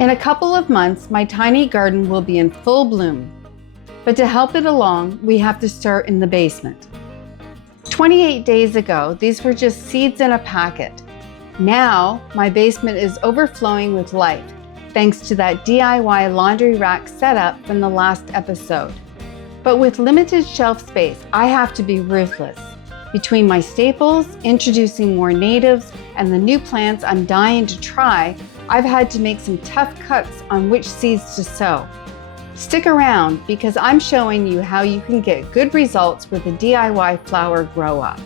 In a couple of months, my tiny garden will be in full bloom. But to help it along, we have to start in the basement. 28 days ago, these were just seeds in a packet. Now, my basement is overflowing with life, thanks to that DIY laundry rack setup from the last episode. But with limited shelf space, I have to be ruthless. Between my staples, introducing more natives, and the new plants I'm dying to try, I've had to make some tough cuts on which seeds to sow. Stick around because I'm showing you how you can get good results with a DIY flower grow up.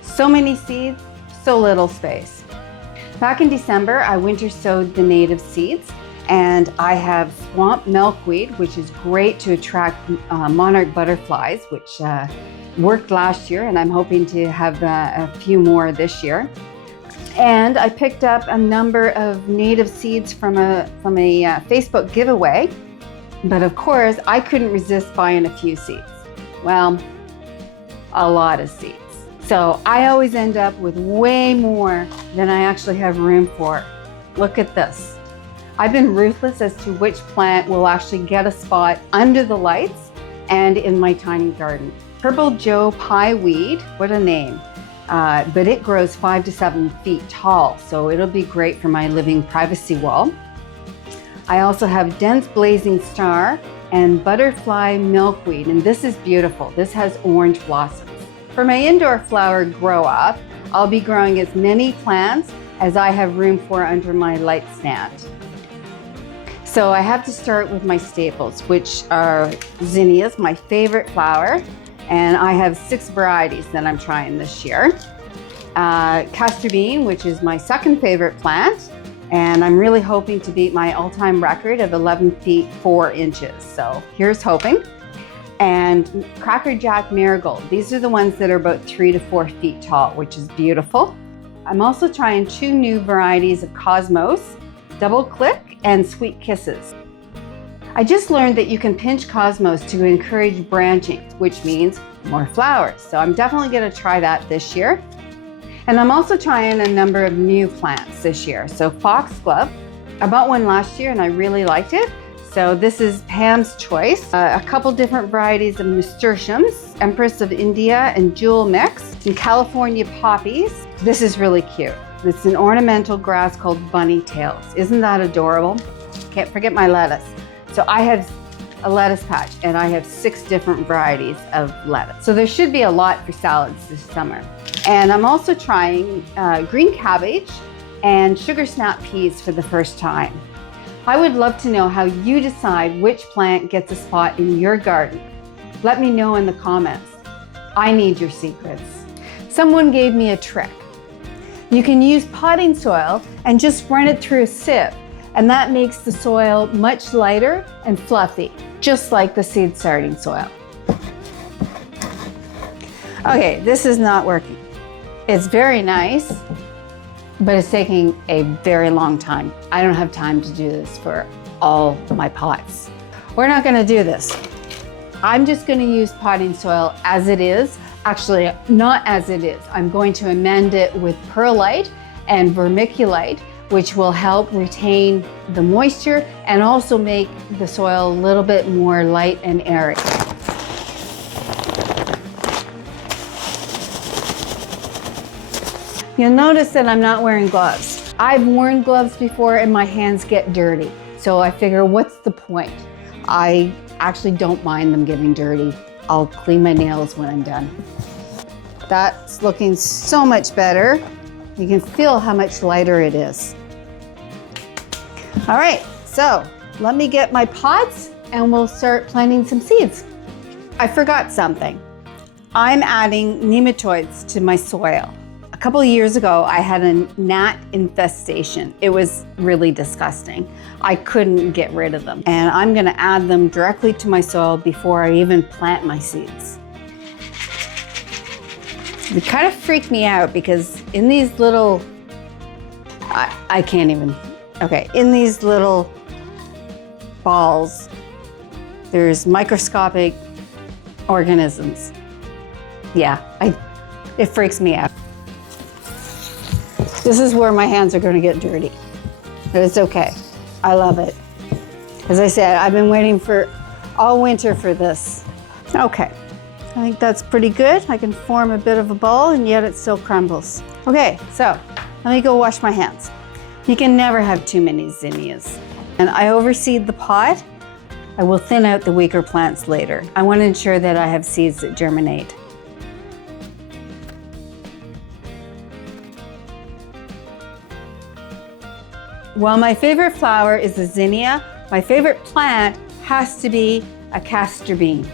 So many seeds, so little space. Back in December, I winter sowed the native seeds, and I have swamp milkweed, which is great to attract monarch butterflies, which worked last year, and I'm hoping to have a few more this year. And I picked up a number of native seeds from a Facebook giveaway, but of course I couldn't resist buying a few seeds. Well, a lot of seeds. So I always end up with way more than I actually have room for. Look at this. I've been ruthless as to which plant will actually get a spot under the lights and in my tiny garden. Purple Joe Pie Weed, what a name. But it grows 5 to 7 feet tall, so it'll be great for my living privacy wall. I also have dense blazing star and butterfly milkweed, and this is beautiful. This has orange blossoms. For my indoor flower grow up, I'll be growing as many plants as I have room for under my light stand. So I have to start with my staples, which are zinnias, my favorite flower. And I have 6 varieties that I'm trying this year. Castor bean, which is my second favorite plant. And I'm really hoping to beat my all-time record of 11 feet 4 inches. So here's hoping. And crackerjack marigold. These are the ones that are about 3 to 4 feet tall, which is beautiful. I'm also trying 2 new varieties of cosmos, double click and sweet kisses. I just learned that you can pinch cosmos to encourage branching, which means more flowers. So I'm definitely going to try that this year. And I'm also trying a number of new plants this year. So foxglove, I bought one last year and I really liked it. So this is Pam's choice. A couple different varieties of nasturtiums, Empress of India and Jewel Mix, some California poppies. This is really cute. It's an ornamental grass called bunny tails. Isn't that adorable? Can't forget my lettuce. So I have a lettuce patch and I have 6 different varieties of lettuce. So there should be a lot for salads this summer. And I'm also trying green cabbage and sugar snap peas for the first time. I would love to know how you decide which plant gets a spot in your garden. Let me know in the comments. I need your secrets. Someone gave me a trick. You can use potting soil and just run it through a sieve. And that makes the soil much lighter and fluffy, just like the seed starting soil. Okay, this is not working. It's very nice, but it's taking a very long time. I don't have time to do this for all my pots. We're not gonna do this. I'm just gonna use potting soil as it is. Actually, not as it is. I'm going to amend it with perlite and vermiculite, which will help retain the moisture and also make the soil a little bit more light and airy. You'll notice that I'm not wearing gloves. I've worn gloves before and my hands get dirty. So I figure, what's the point? I actually don't mind them getting dirty. I'll clean my nails when I'm done. That's looking so much better. You can feel how much lighter it is. All right, so let me get my pots and we'll start planting some seeds. I forgot something. I'm adding nematodes to my soil. A couple of years ago, I had a gnat infestation. It was really disgusting. I couldn't get rid of them. And I'm gonna add them directly to my soil before I even plant my seeds. It kind of freaked me out because in these little, I can't even, okay, in these little balls, there's microscopic organisms. Yeah, it freaks me out. This This is where my hands are going to get dirty, but it's okay. I love it. As I said, I've been waiting for all winter for this. Okay, I think that's pretty good. I can form a bit of a ball and yet it still crumbles. Okay, so let me go wash my hands. You can never have too many zinnias. And I overseed the pot. I will thin out the weaker plants later. I want to ensure that I have seeds that germinate. While my favorite flower is a zinnia, my favorite plant has to be a castor bean.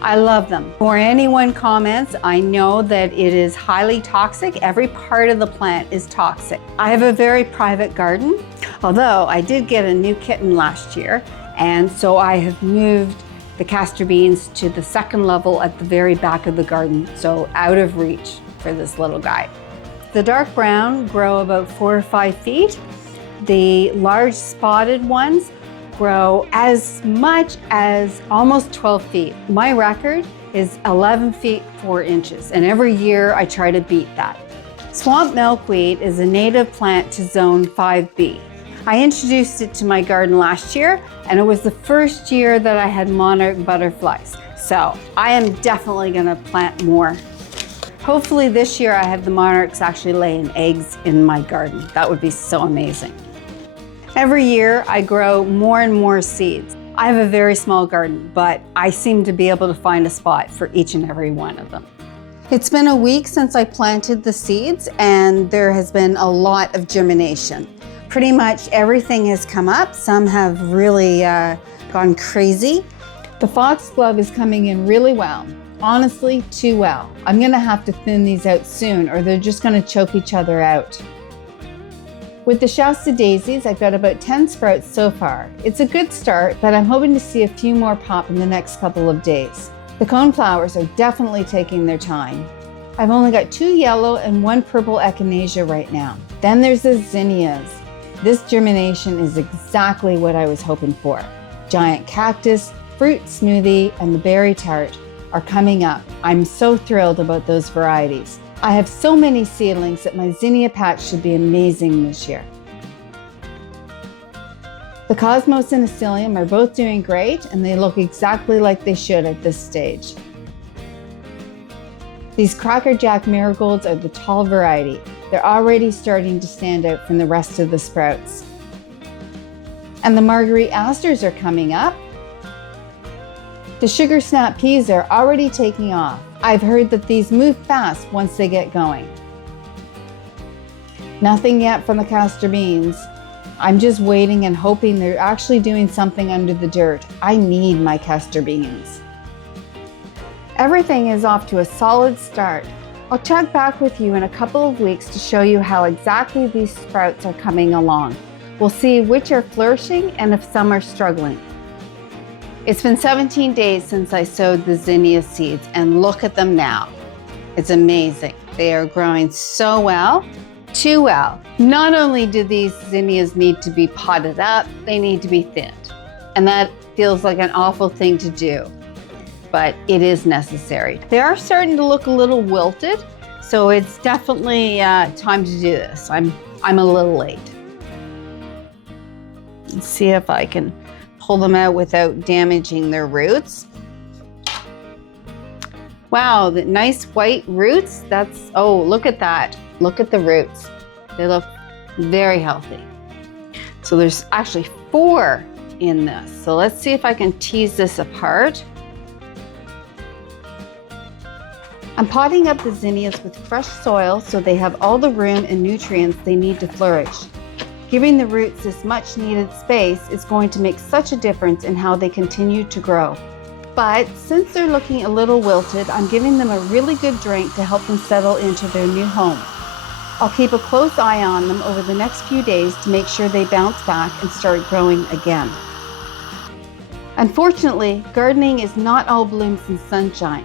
I love them. Before anyone comments, I know that it is highly toxic. Every part of the plant is toxic. I have a very private garden, although I did get a new kitten last year, and so I have moved the castor beans to the second level at the very back of the garden, so out of reach for this little guy. The dark brown grow about 4 or 5 feet. The large spotted ones grow as much as almost 12 feet. My record is 11 feet 4 inches, and every year I try to beat that. Swamp milkweed is a native plant to zone 5B. I introduced it to my garden last year, and it was the first year that I had monarch butterflies. So I am definitely gonna plant more. Hopefully this year I have the monarchs actually laying eggs in my garden. That would be so amazing. Every year I grow more and more seeds. I have a very small garden, but I seem to be able to find a spot for each and every one of them. It's been a week since I planted the seeds, and there has been a lot of germination. Pretty much everything has come up. Some have really gone crazy. The foxglove is coming in really well. Honestly, too well. I'm gonna have to thin these out soon, or they're just gonna choke each other out. With the Shasta daisies, I've got about 10 sprouts so far. It's a good start, but I'm hoping to see a few more pop in the next couple of days. The coneflowers are definitely taking their time. I've only got 2 yellow and 1 purple echinacea right now. Then there's the zinnias. This germination is exactly what I was hoping for. Giant cactus, fruit smoothie, and the berry tart are coming up. I'm so thrilled about those varieties. I have so many seedlings that my zinnia patch should be amazing this year. The cosmos and psyllium are both doing great, and they look exactly like they should at this stage. These crackerjack marigolds are the tall variety. They're already starting to stand out from the rest of the sprouts. And the Marguerite asters are coming up. The sugar snap peas are already taking off. I've heard that these move fast once they get going. Nothing yet from the castor beans. I'm just waiting and hoping they're actually doing something under the dirt. I need my castor beans. Everything is off to a solid start. I'll check back with you in a couple of weeks to show you how exactly these sprouts are coming along. We'll see which are flourishing and if some are struggling. It's been 17 days since I sowed the zinnia seeds, and look at them now. It's amazing. They are growing so well, too well. Not only do these zinnias need to be potted up, they need to be thinned. And that feels like an awful thing to do, but it is necessary. They are starting to look a little wilted, so it's definitely time to do this. I'm a little late. Let's see if I can pull them out without damaging their roots. Wow, the nice white roots. Oh, look at that. Look at the roots. They look very healthy. So there's actually 4 in this. So let's see if I can tease this apart. I'm potting up the zinnias with fresh soil so they have all the room and nutrients they need to flourish. Giving the roots this much needed space is going to make such a difference in how they continue to grow. But since they're looking a little wilted, I'm giving them a really good drink to help them settle into their new home. I'll keep a close eye on them over the next few days to make sure they bounce back and start growing again. Unfortunately, gardening is not all blooms and sunshine.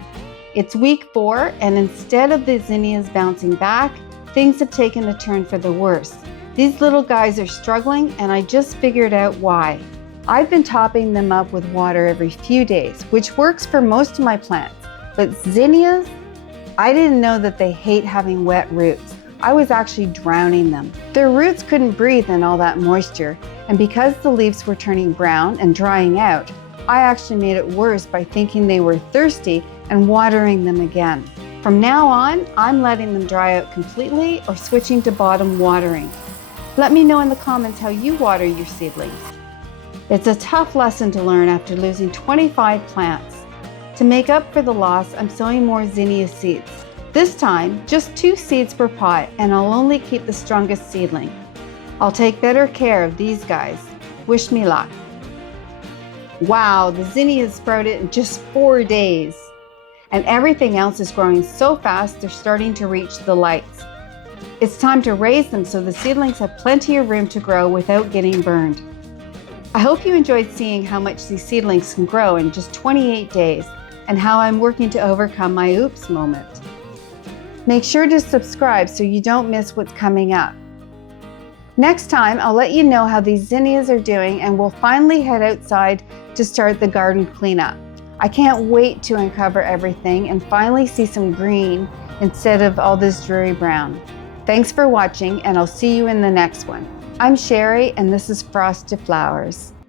It's week 4, and instead of the zinnias bouncing back, things have taken a turn for the worse. These little guys are struggling, and I just figured out why. I've been topping them up with water every few days, which works for most of my plants. But zinnias, I didn't know that they hate having wet roots. I was actually drowning them. Their roots couldn't breathe in all that moisture, and because the leaves were turning brown and drying out, I actually made it worse by thinking they were thirsty and watering them again. From now on, I'm letting them dry out completely or switching to bottom watering. Let me know in the comments how you water your seedlings. It's a tough lesson to learn after losing 25 plants. To make up for the loss, I'm sowing more zinnia seeds. This time, just 2 seeds per pot, and I'll only keep the strongest seedling. I'll take better care of these guys. Wish me luck. Wow, the zinnias sprouted in just 4 days. And everything else is growing so fast they're starting to reach the lights. It's time to raise them so the seedlings have plenty of room to grow without getting burned. I hope you enjoyed seeing how much these seedlings can grow in just 28 days and how I'm working to overcome my oops moment. Make sure to subscribe so you don't miss what's coming up. Next time, I'll let you know how these zinnias are doing and we'll finally head outside to start the garden cleanup. I can't wait to uncover everything and finally see some green instead of all this dreary brown. Thanks for watching, and I'll see you in the next one. I'm Sherry, and this is Frost to Flowers.